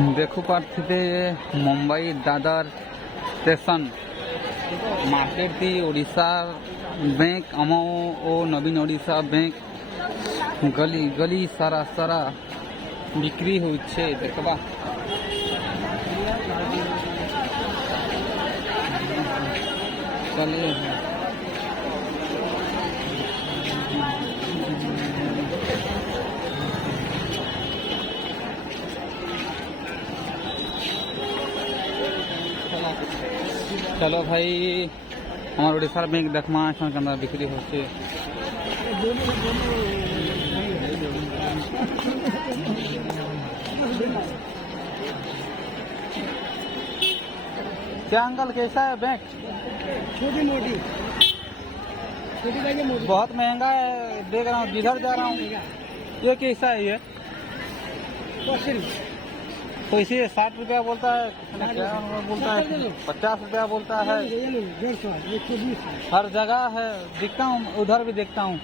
देखु पार्थिते Mumbai Dadar station market थी Odisha bank आम ओ नवीन ओडिशा बैंक गली गली सारा सारा बिक्री होच्छे देखबा चलिए चलो भाई हमारे ओडिशा बैंक देखमा अंदर बिक्री होच्छे क्या अंकल कैसा है बैंक? छोटी मोटी बहुत महंगा है देख रहा हूँ जिधर जा रहा हूँ। ये कैसा है ये? कैसे 60 रुपया बोलता है, क्या बोलता है 50 रुपया बोलता है, 150 120 हर जगह है दिखता हूँ, उधर भी देखता हूँ।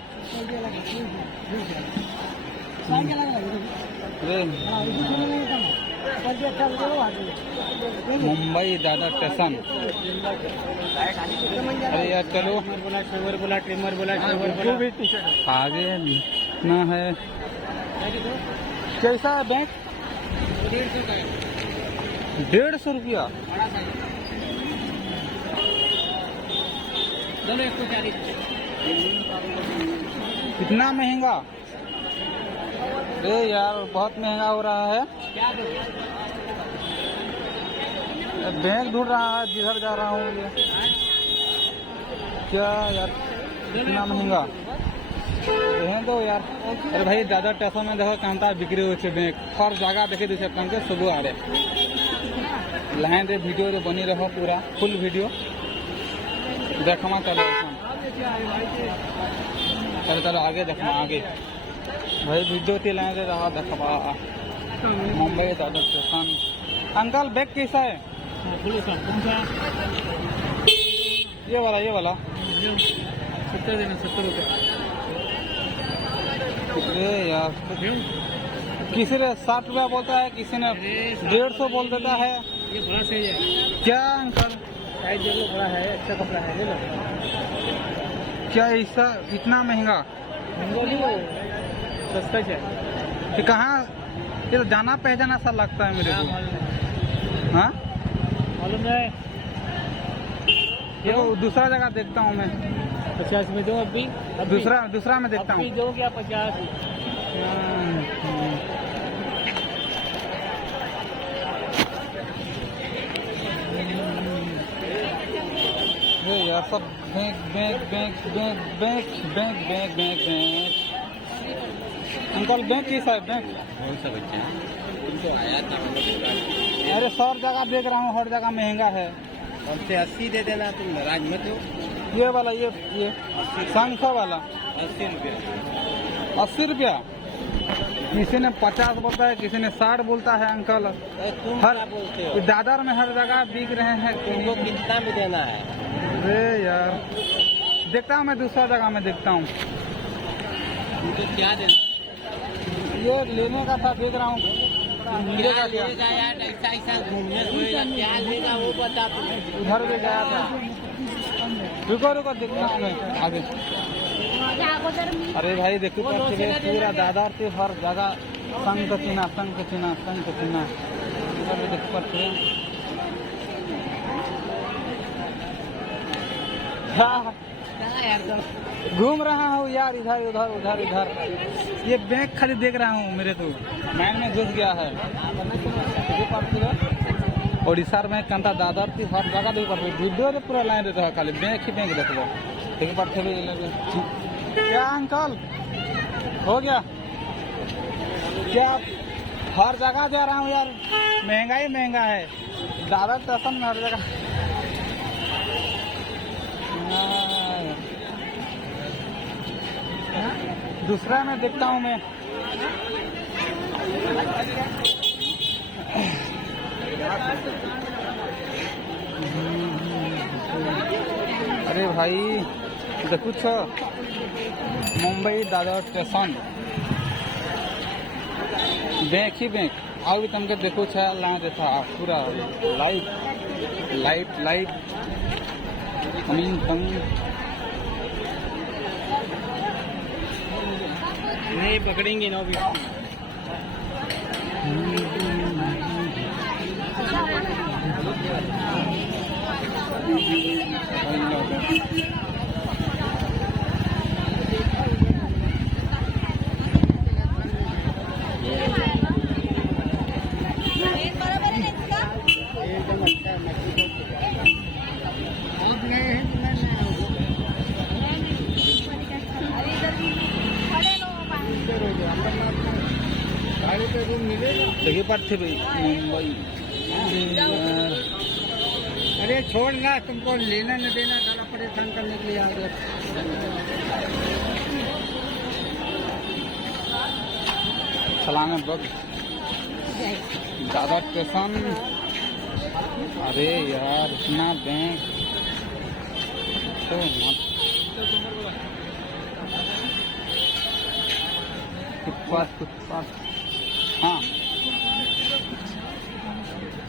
मुंबई दादर स्टेशन। अरे यार चलो ट्रिमर बोला आगे इतना है। कैसा है बैंक? 150 रुपया। इतना महंगा? अरे यार बहुत महंगा हो रहा है। बैंक ढूंढ रहा है जिधर जा रहा हूँ ये। क्या यार इतना महंगा रहने दो यार। अरे भाई दादा स्टेशन में देखो कांता बिक्री होच्छे बैंक हर जगह देखे दूसरे कौन के सब आ रहे लाइन रे वीडियो रे बनी रहो पूरा फुल वीडियो देखमा चलो। चलो चलो आगे देखमा आगे भाई वीडियो ते लाइन रे रहा देखबा Mumbai Dadar station. Uncle bag कैसा है? ये वाला 70 देना 70 रुपये यार। किसी ने 60 रुपया बोलता है, किसी ने 150 बोल देता है। ये बड़ा सही है। क्या अंकल साइज देख लो बड़ा है, अच्छा कपड़ा है ले लो। क्या ऐसा इतना महंगा? सस्ता है। ये कहाँ? ये तो जाना पहचाना सा लगता है मेरे को। हाँ मालूम है ये दूसरा जगह देखता हूँ मैं। 50 में दो अभी दूसरा में देखता हूँ। दो क्या 50? ये यार सब bank bank bank bank bank bank bank bank bank. Uncle bank कैसा है बैंक? कौन सा बच्चा तुमको आया था? अरे सब जगह देख रहा हूँ हर जगह महंगा है। और से 80 दे देना, तुम नाराज मत हो। ये वाला ये शंखा वाला 80 रुपया। 80 रुपया। किसी ने 50 बोलता है, किसी ने 60 बोलता है। अंकल तुम हर क्या बोलते हो? दादर में हर जगह बिक रहे हैं। तुमको कितना में देना है? अरे यार देखता हूँ मैं दूसरा जगह में देखता हूँ। तुमको क्या देना? ये लेने का था देख रहा हूँ मिलेगा क्या? लेगा यार, ऐसा घूमने फिरेगा, क्या लेगा वो बता तुम्हें। उधर भी गया था। रुको देखता हूँ मैं आगे। अरे भाई देखो पूरा दादर से हर जगह शंख चिन्ह देख पड़ते घूम रहा हूँ यार इधर उधर। ये बैंक खाली देख रहा हूँ मेरे तो माइंड में घुस गया है। ओडिशा में कंटा दादर थी हर जगह देख पड़ते वीडियो रे पूरा लाइन रहा खाली बैंक ही बैंक देखो देख पड़ते। क्या अंकल हो गया क्या? हर जगह जा रहा हूँ यार महंगा है दादर स्टेशन में हर जगह। दूसरा में देखता हूँ मैं। अरे भाई देखुछ मुंबई दादर स्टेशन बैंक ही बैंक आओ भी तुमके देखो छा ला देता पूरा लाइट लाइट लाइट अमीन तम नहीं पकड़ेंगे ना भी देखिए पार्थे भाई मुंबई अरे छोड़ ना तुमको लेना न देना सारा परेशान करने के लिए आ गए छलांग बग दादर स्टेशन अरे यार इतना बैंक तो मत फुटपाथ फुटपाथ हाँ